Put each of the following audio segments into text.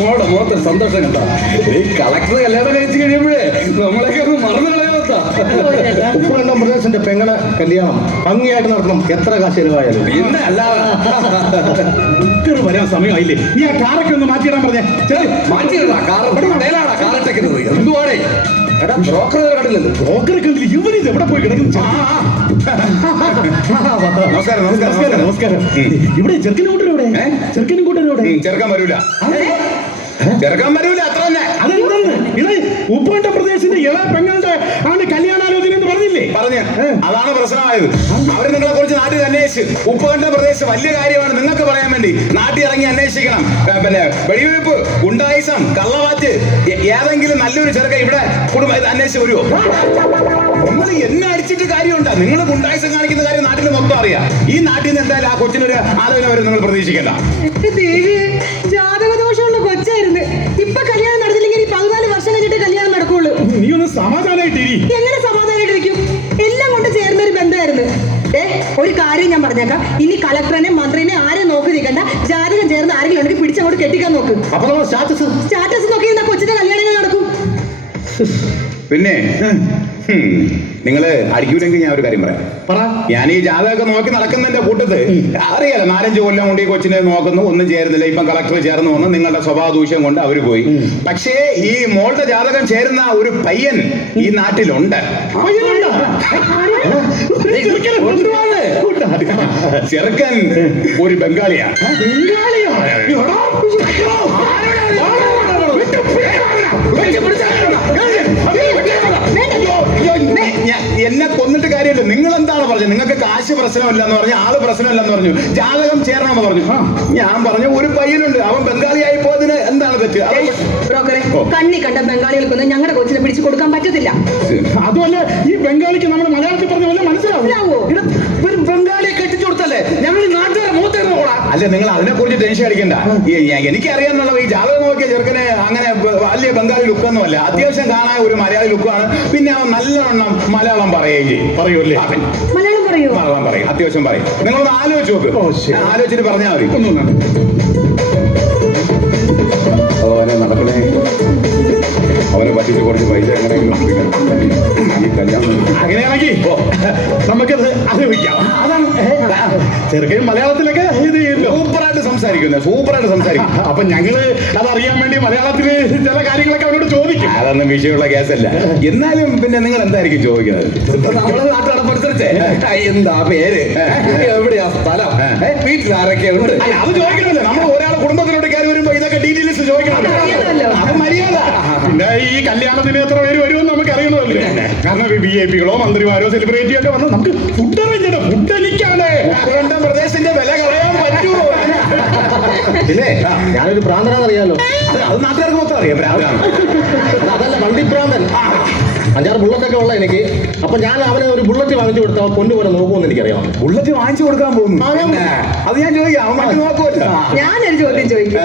മോളുടെ മുഖത്തൊരു സന്തോഷം കണ്ട. ഈ കളക്ടർ കല്യാണം കഴിച്ചു കഴിയുമ്പോഴേ നമ്മളൊക്കെ ഒന്ന് മറന്നു കളയാത്ത. ഉപ്പുകണ്ടം പ്രദേശത്തിന്റെ പെങ്ങളെ കല്യാണം ഭംഗിയായിട്ട് നടത്തണം, എത്ര കാശ് ചെലവായാലും. പിന്നെ അല്ലാതെ വരാൻ സമയമായില്ലേ? നീ ആ കാറൊക്കെ ഒന്ന് മാറ്റിയിടാൻ പറഞ്ഞേ. മാറ്റിയിടാ കാറ് കടയിലാടാ കാറിട്ടേക്കുന്നത്. എന്തുവാടേ ബ്രോക്കർ കണ്ടില്ലല്ലോ. ബ്രോക്കറെ കണ്ടില്ല. ഇവരിത് എവിടെ പോയി കിടക്കും? നമസ്കാരം നമസ്കാരം നമസ്കാരം. ഇവിടെ ചെറുക്കനും കൂട്ടരും എവിടെ? ചെറുക്കനും കൂട്ടരും എവിടെ? ചെറുക്കാൻ വരൂല, ചെറുക്കാൻ വരൂല, അത്ര തന്നെ. അതെന്താണ് ഇത്? ഉപ്പുകണ്ടം പ്രദേശത്തിന്റെ ഇള പെങ്ങളുടെ ആണ് കല്യാണാലോചന എന്ന് പറഞ്ഞില്ലേ? പറഞ്ഞു. അതാണ് പ്രശ്നമായത്. അവര് നിങ്ങളെ കുറിച്ച് നാട്ടിൽ അന്വേഷിച്ച് ഉപ്പുകണ്ടം പ്രദേശം വലിയ കാര്യമാണ് നിങ്ങൾക്ക് പറയാൻ വേണ്ടി നാട്ടിൽ ഇറങ്ങി അന്വേഷിക്കണം. പിന്നെ വെടിവെയ്പ്പ്, ഗുണ്ടായിസം, കള്ളവാറ്റ്, ഏതെങ്കിലും നല്ലൊരു ചെറുക്ക ഇവിടെ അന്വേഷിച്ച് വരുമോ? നിങ്ങൾ എന്നെ അടിച്ചിട്ട് കാര്യമുണ്ടോ? നിങ്ങൾ ഗുണ്ടായിസം കാണിക്കുന്ന കാര്യം നാട്ടിൽ മൊത്തം അറിയാം. ഈ നാട്ടിൽ നിന്ന് എന്തായാലും ആ കൊച്ചിനൊരു ആലോചന വരെ നിങ്ങൾ പ്രതീക്ഷിക്കണ്ട. ജാതകദോഷമുള്ള കൊച്ചായിരുന്നു. ഇപ്പൊ കല്യാണം നടന്നില്ലെങ്കിൽ 14 വർഷം കഴിഞ്ഞിട്ട് കല്യാണം നടക്കുള്ളൂ. നീ ഒന്ന് സമാധാനമായിട്ടിരി. എങ്ങനെ സമാധാനമായിട്ടിരിക്കും? എല്ലാം കൊണ്ട് ചേർന്നൊരു ബന്ധമായിരുന്നു. ഒരു കാര്യം ഞാൻ പറഞ്ഞേക്കാം, ഇനി കളക്ടറിനെ മന്ത്രിനെ ആരും നോക്കി നിൽക്കണ്ട. ജാതകം ചേർന്ന് ആരെങ്കിലും ഉണ്ടെങ്കിൽ പിടിച്ചങ്ങോട്ട് കെട്ടിക്കാൻ നോക്ക്. അപ്പൊ സ്റ്റാറ്റസ് നോക്കി കൊച്ചിന്റെ കല്യാണങ്ങൾ നടക്കും. പിന്നെ നിങ്ങള് അടിക്കൂലെങ്കിൽ ഞാൻ ഒരു കാര്യം പറയാം. ഞാൻ ഈ ജാതകമൊക്കെ നോക്കി നടക്കുന്നതിന്റെ കൂട്ടത്ത് അറിയാലോ, 4-5 കൊല്ലം കൊണ്ട് ഈ കൊച്ചിനെ നോക്കുന്നു, ഒന്നും ചേരുന്നില്ല. ഇപ്പം കളക്ടർ ചേർന്ന് വന്ന് നിങ്ങളുടെ സ്വഭാവ ദൂഷ്യം കൊണ്ട് അവര് പോയി. പക്ഷേ ഈ മോളുടെ ജാതകം ചേരുന്ന ഒരു പയ്യൻ ഈ നാട്ടിലുണ്ട്. ചെറുക്കൻ ഒരു ബംഗാളിയാണ്. എന്നെ കൊന്നിട്ട് കാര്യമില്ല. നിങ്ങൾ എന്താണ് പറഞ്ഞത്? നിങ്ങൾക്ക് കാശ് പ്രശ്നമില്ല എന്ന് പറഞ്ഞു, ആള് പ്രശ്നമില്ലെന്ന് പറഞ്ഞു, ജാതകം ചേരണമെന്ന് പറഞ്ഞു. ഞാൻ പറഞ്ഞു ഒരു പയ്യനുണ്ട്, അവൻ ബംഗാളിയായി പോയതിന് എന്താണ് തെറ്റ്? കണ്ണി കണ്ട ബംഗാളികൾക്കൊന്നും ഞങ്ങളുടെ കൊച്ചിനെ പിടിച്ചു കൊടുക്കാൻ പറ്റത്തില്ല. അതുമല്ല, ഈ ബംഗാളിക്ക് നമ്മൾ മലയാളത്തിൽ പറഞ്ഞ പോലെ മനസ്സിലാവോ? ഒരു ബംഗാളിയെ കെട്ടിച്ചു കൊടുത്തല്ലേ ഞങ്ങൾ നാട്ടുകാരെ മൂത്തേന്ന് പോടാ. അല്ല, നിങ്ങൾ അതിനെ കുറിച്ച് ടെൻഷൻ അടിക്കണ്ട. എനിക്കറിയാന്നുള്ള ഈ ജാതകം നോക്കിയ ചെറുക്കനെ അങ്ങനെ വലിയ ബംഗാളി ലുക്കൊന്നുമല്ല. അത്യാവശ്യം കാണാൻ ഒരു മലയാളി ലുക്കാണ്. പിന്നെ അവൻ നല്ലവണ്ണം മലയാളം പറയുകയും ചെയ്യും. പറയൂല്ലേ? മലയാളം പറയൂ? മലയാളം പറയും, അത്യാവശ്യം പറയും. നിങ്ങളൊന്ന് ആലോചിച്ച് നോക്ക്. ആലോചിച്ചിട്ട് പറഞ്ഞാൽ മതി. അവനെ നടക്കണേ, അവനെ പറ്റിച്ച് കുറച്ച് പൈസ എങ്ങനെയെങ്കിലും ഈ കല്യാണം അങ്ങനെയാണെങ്കിൽ നമുക്കത് ആലോചിക്കാം. അതാണ് ചെറുക്കൻ മലയാളത്തിലൊക്കെ ഇത് സൂപ്പറായിട്ട് സംസാരിക്കുന്നത്, സൂപ്പറായിട്ട് സംസാരിക്കും. അപ്പൊ ഞങ്ങള് അതറിയാൻ വേണ്ടി മലയാളത്തില് ചില കാര്യങ്ങളൊക്കെ അവരോട് ചോദിക്കും. അതൊന്നും വിഷയമുള്ള കേസല്ല. എന്നാലും പിന്നെ നിങ്ങൾ എന്തായിരിക്കും ചോദിക്കുന്നത്? നമ്മളെ നാട്ടടപ്പനുസരിച്ച് എന്താ പേര്, എവിടെയാ സ്ഥലം, വീട്ടിൽ ആരൊക്കെ ഉണ്ട്, അത് ചോദിക്കണമല്ലോ. നമ്മൾ ഒരാളെ കുടുംബത്തിലോട്ട് കയറി വരുമ്പോ ഇതൊക്കെ ഡീറ്റെയിൽസ് ചോദിക്കണം. അത് മര്യാദ. പിന്നെ ഈ കല്യാണത്തിന് എത്ര പേര് വരുമെന്ന് നമുക്ക് അറിയണമല്ലോ. കാരണം VIP-കളോ മന്ത്രിമാരോ സെലിബ്രിറ്റി ഒക്കെ വന്ന് നമുക്ക് ഫുഡ് അറേഞ്ച് ചെയ്യണം. ഫുഡ് എനിക്കാണ് പ്രദേശത്തിന്റെ വില കളയാൻ പറ്റുമോ? പിന്നെ ഞാനൊരു ഭ്രാന്തനാന്ന് അറിയാലോ. അത് നാട്ടുകാർക്ക് മൊത്തം അറിയാം ഭ്രാന്താണ്. അതല്ല, വണ്ടിഭ്രാന്തൻ. 5-6 ബുള്ളറ്റൊക്കെ ഉള്ള എനിക്ക്. അപ്പൊ ഞാൻ അവന് ഒരു ബുള്ളറ്റ് വാങ്ങിച്ചു കൊടുത്ത പൊന്നു പോലെ നോക്കുമെന്ന് എനിക്കറിയാം. ബുള്ളറ്റ് വാങ്ങിച്ചു കൊടുക്കാൻ പോകുന്നു. അത് ഞാൻ ചോദിക്കാം, അവൻ മറ്റു നോക്കുമല്ലോ. ഞാനൊരു ചോദ്യം ചോദിക്കും.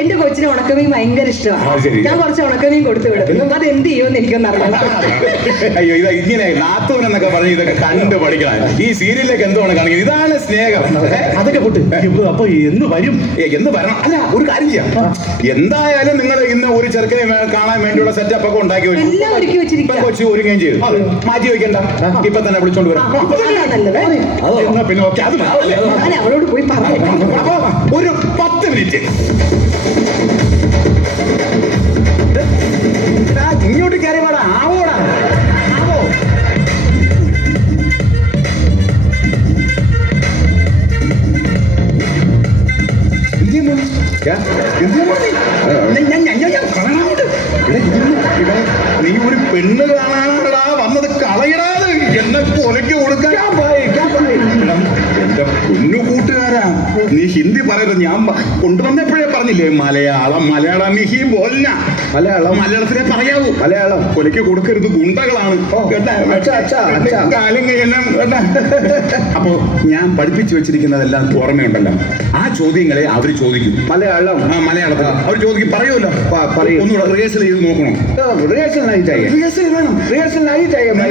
എന്റെ കൊച്ചിന് ഉണക്കമീൻ ഭയങ്കര ഇഷ്ടമാണ്. ഞാൻ കുറച്ച് ഉണക്കമീൻ കൊടുത്തു വിടും. അത് എന്ത് ചെയ്യുമെന്ന് എനിക്കൊന്നും അറിയാം. അയ്യോ, ഇത് ഇങ്ങനെ നാത്തൂൻ എന്നൊക്കെ പറഞ്ഞ് ഇതൊക്കെ കണ്ടു പഠിക്കണം. ഈ സീരിയലിലേക്ക് എന്തുവാണ് കാണിക്കുന്നത്? ഇതാണ് സ്നേഹം. അതൊക്കെ പൊട്ട്. അപ്പൊ എന്ന് വരും? എന്ന് വരണം. അല്ല, ഒരു കാര്യം ചെയ്യാം. എന്തായാലും നിങ്ങൾ ഇന്ന് ഒരു ചെറുക്കനെ കാണാൻ വേണ്ടിയുള്ള സെറ്റപ്പ് ഒക്കെ ഉണ്ടാക്കി വെച്ചു. എല്ലാം ഒരുക്കി വെച്ചിരിക്കും. കൊച്ചു ഒരുങ്ങുകയും ചെയ്തു. മാറ്റി വെക്കണ്ട, ഇപ്പൊ തന്നെ വിളിച്ചോണ്ട് വരാം. പിന്നെ ഓക്കെ, അത് ഞാൻ അവളോട് പോയി പറയാം. അപ്പൊ ഒരു 10 മിനിറ്റ് ഇങ്ങോട്ട് കയറി വേടാ. ആവോടാ, ആവോ. നീ ഒരു പെണ്ണ് കാണാനാടാ വന്നത്, കളയിടാതെ എന്നെ കൊലയ്ക്ക് കൊടുക്കാൻ. എന്റെ പൊന്നു കൂട്ടുകാരാ, നീ ഹിന്ദി പറയരുത്. ഞാൻ കൊണ്ടുവന്നപ്പോഴേ പറഞ്ഞില്ലേ മലയാളം. മലയാളം നീ പോലല്ല. മലയാളത്തിലെ പറയാവൂ. മലയാളം കൊലയ്ക്ക് കൊടുക്കരുത്, ഗുണ്ടകളാണ്. അപ്പൊ ഞാൻ പഠിപ്പിച്ചു വെച്ചിരിക്കുന്നതെല്ലാം ഓർമ്മയുണ്ടല്ലോ. ആ ചോദ്യങ്ങളെ അവര് ചോദിക്കും മലയാളത്തിൽ. അവർ ചോദിക്കും, പറയൂല്ലോ. ഒന്നുകൂടെ റിഹേഴ്സൽ ചെയ്ത് നോക്കണം. റിഹേഴ്സൽ വേണം.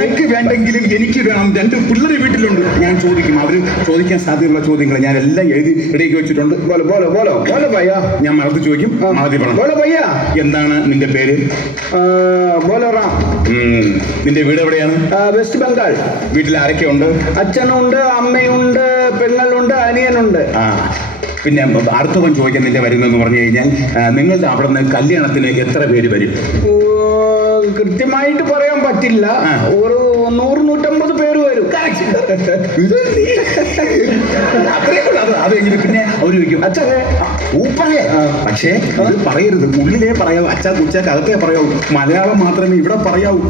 എനിക്ക് വേണ്ടെങ്കിലും എനിക്ക് വേണം. 2 പിള്ളേർ വീട്ടിലുണ്ട്. ഞാൻ ചോദിക്കും, അവര് ചോദിക്കാൻ സാധ്യതയുള്ള ചോദ്യങ്ങൾ ഞാൻ എല്ലാം എഴുതി റെഡിയാക്കി വെച്ചിട്ടുണ്ട്. ഞാൻ മലത്തിൽ ചോദിക്കും, മലത്തിൽ പറഞ്ഞു. बोलो भैया എന്താണ് നിന്റെ പേര്? बोलो राम നിന്റെ വീട് എവിടെയാണ്? വെസ്റ്റ് ബംഗാൾ വീട്ടിൽ ആരൊക്കെ ഉണ്ട്? അച്ഛനുണ്ട്, അമ്മയുണ്ട്, പെങ്ങളുണ്ട്, അനിയനുണ്ട്. ആ പിന്നെ അർത്ഥവൻ ചോദിക്കാൻ നിന്റെ വരുന്നെന്ന് പറഞ്ഞു കഴിഞ്ഞാൽ നിങ്ങളുടെ അവിടെ നിന്ന് കല്യാണത്തിന് എത്ര പേര് വരും? കൃത്യമായിട്ട് പറയാൻ പറ്റില്ല. ഒരു 100-150 പേര് വരും. അതെങ്കിലും പിന്നെ അവർ ചോദിക്കും അച്ഛാ ഊപ്പറേ, പക്ഷേ അത് പറയരുത്, ഉള്ളിലേ പറയാവൂ. അച്ഛാ കുച്ചാക്ക് അകത്തേ പറയാവൂ, മലയാളം മാത്രമേ ഇവിടെ പറയാവൂ.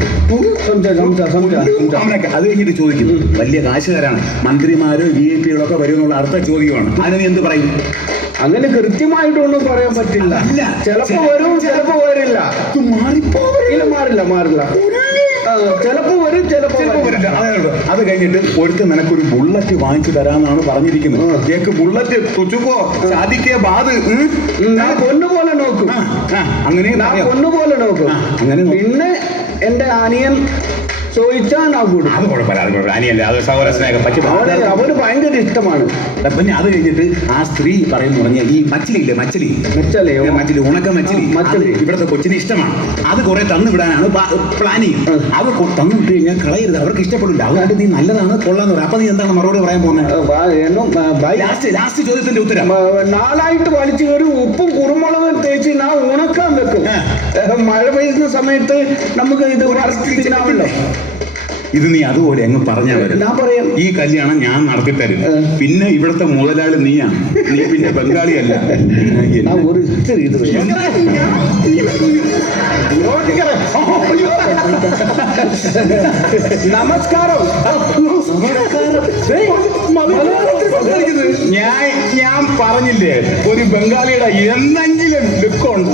അങ്ങനെയൊക്കെ. അത് കഴിഞ്ഞിട്ട് ചോദിക്കും വലിയ കാശുകാരാണ്, മന്ത്രിമാരോ VIP കളൊക്കെ വരും എന്നുള്ള അടുത്ത ചോദ്യമാണ്. അതിന് എന്ത് പറയും? അങ്ങനെ കൃത്യമായിട്ടൊന്നും പറയാൻ പറ്റില്ല. ചിലപ്പോ വരും, ചിലപ്പോ വരില്ല. മാറില്ല. ചിലപ്പോ വരും, ചിലപ്പോ വരില്ല. അത് കഴിഞ്ഞിട്ട് ഒരുത്ത് നിനക്കൊരു ബുള്ളറ്റ് വാങ്ങിച്ചു തരാന്നാണ് പറഞ്ഞിരിക്കുന്നത്. കേക്ക് ബുള്ളറ്റ് തുച്ചുക്കോ സാധിക്കേ ബാത് ഞാൻ പൊന്നുപോലെ നോക്കും. അങ്ങനെ ഞാൻ പൊന്നുപോലെ നോക്കും. അങ്ങനെ പിന്നെ എന്റെ അനിയൻ ചോദിച്ചാൽ ഞാൻ കൂടും. അത് കുഴപ്പമില്ല, അനിയല്ലേ, അത് സഹോദര സ്നേഹം. പക്ഷെ അവന് ഭയങ്കര ഇഷ്ടമാണ്. പിന്നെ അത് കഴിഞ്ഞിട്ട് ആ സ്ത്രീ പറയുന്ന പറഞ്ഞ ഈ മച്ചിലില്ലേ, മച്ചിലി ഉണക്ക മച്ചിലി ഇവിടുത്തെ കൊച്ചിന് ഇഷ്ടമാണ്. അത് കുറെ തന്നു വിടാനാണ് പ്ലാനിങ്. അത് തന്നു വിട്ട് കഴിഞ്ഞാൽ കളയരുത്, അവർക്ക് ഇഷ്ടപ്പെടില്ല. അതുകൊണ്ട് നീ നല്ലതാണ് കൊള്ളാന്ന് പറയാം. അപ്പൊ നീ എന്താണ് മറുപടി പറയാൻ പോകുന്നത്? ലാസ്റ്റ് ചോദ്യത്തിന്റെ ഉത്തരം നാളായിട്ട് വലിച്ചു കയറി ഉപ്പും കുരുമുളകും തേച്ച് ഞാൻ ഉണക്കാൻ വെക്കും. മഴ പെയ്യുന്ന സമയത്ത് നമുക്ക് ഇത് തിന്നാമല്ലോ. ഇത് നീ അതുപോലെ അങ്ങ് പറഞ്ഞാൽ വരും. ഞാൻ പറയാം, ഈ കല്യാണം ഞാൻ നടത്തി തരും. പിന്നെ ഇവിടുത്തെ മുതലാളി നീയാണ്, നീ പിന്നെ ബംഗാളിയല്ല. ഒരു ഇത്തിരി ഇത് നമസ്കാരം. ഞാൻ പറഞ്ഞില്ലേ ഒരു ബംഗാളിയുടെ എന്തെങ്കിലും ലുക്കുണ്ട്.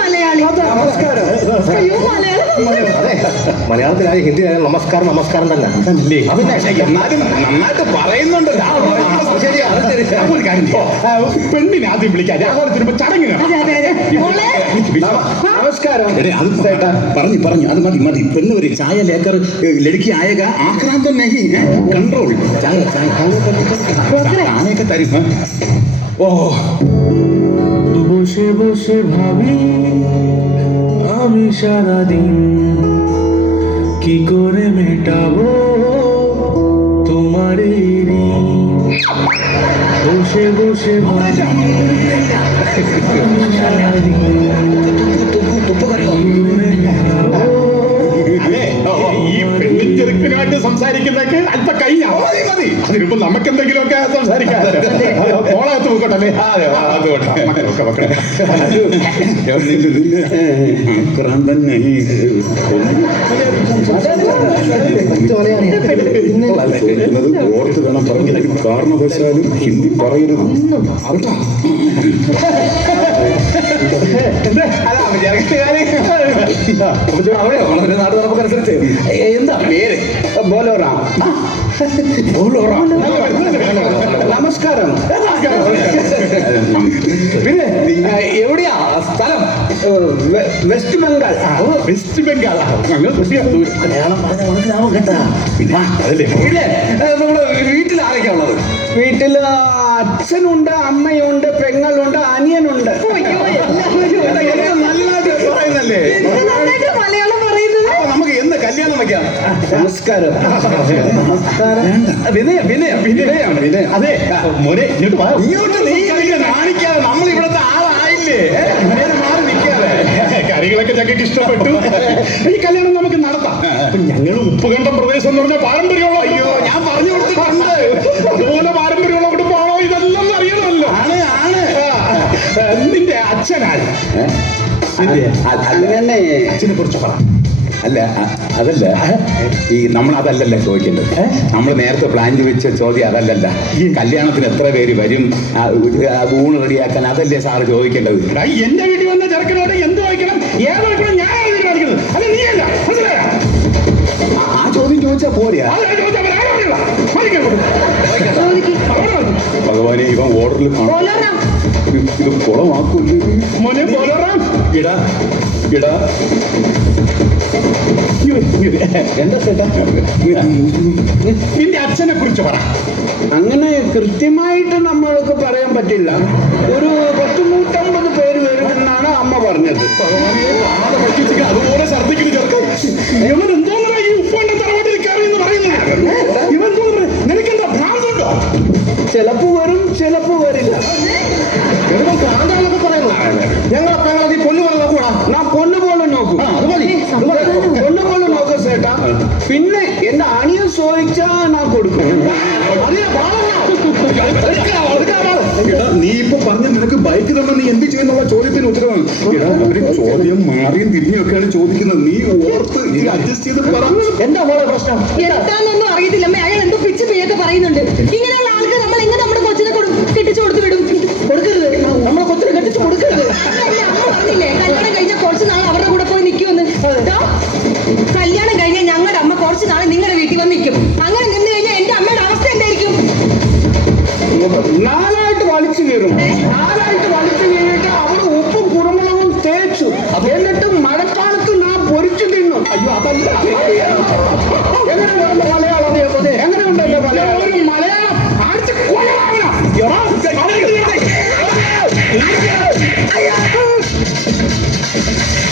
മലയാളി. നമസ്കാരം. മലയാളത്തിലായി ഹിന്ദിയിലായാലും നമസ്കാരം തന്നെ അതല്ലേ? എന്നാലും നന്നായിട്ട് പറയുന്നുണ്ടല്ലോ. പെണ്ണിനെ ആദ്യം വിളിക്കാം, രാഘവത്തിന് ചടങ്ങിന്. നമസ്കാരം. പറഞ്ഞു അത് മതി. പെണ്ണ് ഒരു ചായ ലേക്കർ ലടുക്കി ആയക ആക്രാന്തം നഹി കൺട്രോൾ. ചായ ആനയൊക്കെ തരും. ഓ বসে বসে ভাবি আমি সারাদিন কি করে মেটাবো তোমার বসে বসে ভাবি আমি সারাদিন ഈ പെണ്ണിൻ ചെറുക്കനുമായിട്ട് സംസാരിക്കുന്നതൊക്കെ അല്പം കഴിഞ്ഞാൽ മതി. അതിനിപ്പോ നമുക്ക് എന്തെങ്കിലുമൊക്കെ സംസാരിക്കാം. ഓളകത്ത് പോയിക്കോട്ടല്ലേ? ആക്രാന്തം നഹി. ഓർത്ത് വേണം പറഞ്ഞു. കാരണവശാലും ഹിന്ദി പറയരുത്. എന്താ പേര്? ബോലോറാം. നമസ്കാരം. പിന്നെ എവിടെയാ സ്ഥലം? വെസ്റ്റ് ബംഗാൾ. വെസ്റ്റ് ബംഗാൾ മലയാളം പറഞ്ഞ മനസ്സിലാവും കേട്ടാ. അതല്ലേ നമ്മുടെ വീട്ടിൽ ആരൊക്കെയാ ഉള്ളത്? വീട്ടില് അച്ഛനുണ്ട്, അമ്മയുണ്ട്, പെങ്ങളുണ്ട്, അനിയനുണ്ട്. നല്ലതായിട്ട് പറയുന്നല്ലേ? മലയാളം പറയുന്നത്. നമുക്ക് എന്ന് കല്യാണം വെക്കാം. നമസ്കാരം. വിനയം. അതെ മോനെ ഇങ്ങോട്ട് വാ. ഇങ്ങോട്ട് നീ കാണിക്കാതെ നമ്മൾ ഇവിടുത്തെ ആളായില്ലേ? മാറി നിൽക്കാതെ. കാര്യങ്ങളൊക്കെ ഞങ്ങൾക്ക് ഇഷ്ടപ്പെട്ടു. ഈ കല്യാണം നമുക്ക് നടത്താം. ഞങ്ങൾ ഉപ്പുകണ്ടം പ്രദേശം എന്ന് പറഞ്ഞ പാരമ്പര്യമുള്ള, അയ്യോ ഞാൻ പറഞ്ഞു കൊടുത്തിട്ടുണ്ട്. അതുപോലെ പാരമ്പര്യമുള്ള കുടുംബമാണോ ഇതെല്ലാം അറിയണമല്ലോ. ആണ്. നിന്റെ അച്ഛനാണ്. അങ്ങനെ അച്ഛനെ കുറിച്ച് പറ. അല്ല അതല്ല, ഈ നമ്മൾ അതല്ലല്ലോ ചോദിക്കേണ്ടത്. നമ്മൾ നേരത്തെ പ്ലാൻ വെച്ച ചോദ്യം അതല്ലല്ല. ഈ കല്യാണത്തിന് എത്ര പേര് വരും, ഊണ് റെഡിയാക്കാൻ, അതല്ലേ സാറ് ചോദിക്കേണ്ടത്. എന്റെ വീട്ടിൽ വന്ന ചെറുക്കനോട് എന്ത് വായിക്കണം, ഏത് വായിക്കണം, ഞാൻ തീരുമാനിക്കുന്നത്. അത് നീയല്ല, മനസ്സിലായോ? ആ ചോദ്യം ചോദിച്ചാ പോരാ. ഭഗവാനെ, ഇവൻ ഓർഡറിൽ ബോലോറാം. ഇത് കുളമാക്കൂല്ലേ മോനെ ബോലോറാം. ഇടാ എന്താ ചേട്ടാ? നിന്റെ അച്ഛനെ കുറിച്ച് പറ. അങ്ങനെ കൃത്യമായിട്ട് നമ്മൾക്ക് പറയാൻ പറ്റില്ല. ഒരു 150 പേര് വരുമെന്നാണ് അമ്മ പറഞ്ഞത്. അതുപോലെ ഛർദ്ദിക്കുന്നു ചെറുക്കൻ. ഇവൻ എന്തോന്നാ ഈ ഉപ്പുണ്ട തറവാട്ടിൽ കയറി എന്ന് പറയുന്നത്? ഇവൻ തോന്നുന്നു നിനക്കെന്താ ഭ്രാന്തുണ്ടോ? ചിലപ്പോ വരും, ചിലപ്പോ വരില്ല. ആണ്ടാളൊക്കെ പറയുന്നു. ഞങ്ങളൊക്കെ നീ പൊന്നു പോലെ നോക്കൂടാ. ഞാൻ പൊണ്ണു പോലെ നോക്കും. അത് മതി. പൊണ്ണു പോലെ നോക്കും ചേട്ടാ. പിന്നെ എന്റെ അണിയൻ ചോദിച്ചാ ഞാൻ കൊടുക്കും. അതിനെ പാടില്ല. എടാ, നീ ഇപ്പൊ പറഞ്ഞ നിനക്ക് ബൈക്ക് തന്നെ നീ എന്ത് ചെയ്യുന്നുള്ള ചോദ്യത്തിന് ഉത്തരവാണ്. എടാ, അവര് ചോദ്യം മാറിയും തിരിഞ്ഞൊക്കെയാണ് ചോദിക്കുന്നത്. നീ ഓർത്ത് അഡ്ജസ്റ്റ് ചെയ്ത് പറ. എന്താ മോളെ പ്രശ്നം? എന്താന്നൊന്നും അറിയത്തില്ല അമ്മ. അയാൾ എന്തോ പിച്ച് പിഴയൊക്കെ പറയുന്നുണ്ട്. ഇങ്ങനെയുള്ള ആൾക്ക് നമ്മൾ എങ്ങനെ നമ്മുടെ കൊച്ചിനെ കെട്ടിച്ചു കൊടുത്തു വിടും? കൊടുക്കരുത്. നമ്മളെ കൊച്ചിനെ കെട്ടിച്ച് കൊടുക്കരുത്. അതല്ല, അമ്മ പറഞ്ഞില്ലേ കല്യാണം കഴിഞ്ഞ കുറച്ച് നാൾ അവരുടെ കൂടെ പോയി നിൽക്കുമെന്ന്. കല്യാണം കഴിഞ്ഞാൽ ഞങ്ങളുടെ അമ്മ കുറച്ച് നാൾ നിങ്ങളുടെ വീട്ടിൽ വന്ന് നിൽക്കും. അങ്ങനെ നിന്ന് കഴിഞ്ഞാൽ എന്റെ അമ്മയുടെ അവസ്ഥ എന്തായിരിക്കും? നാലായിട്ട് വലിച്ചു കയറും.